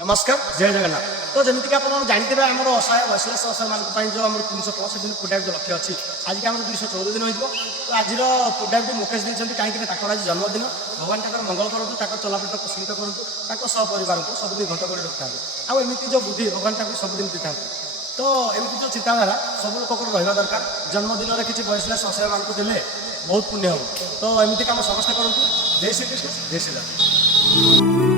नमस्कार जय जगन्नाथ। तो जमीक आप जानते हैं आम असहाय बसलेस असहाय मान जो आम 365 दिन फुड डाइट जो लक्ष्य अच्छी आज के आम 214 दिन हो। तो आज फुड डाइट मुकेश देखते कहीं आज जन्मदिन भगवान तक मंगल करूँ चलापेट कुशलित करूँ सहपरिवार को सबुद घंट कर रखा आमती जो बुद्धि भगवान सबुदिन देता तो एमती जो चिंताधारा सब लोक रहा दरकार जन्मदिन में किसी बयसलेस असहाय मान देले बहुत पुण्य हम। तो एमती कम समस्ते करूँ। जय श्री कृष्ण जय श्री राम।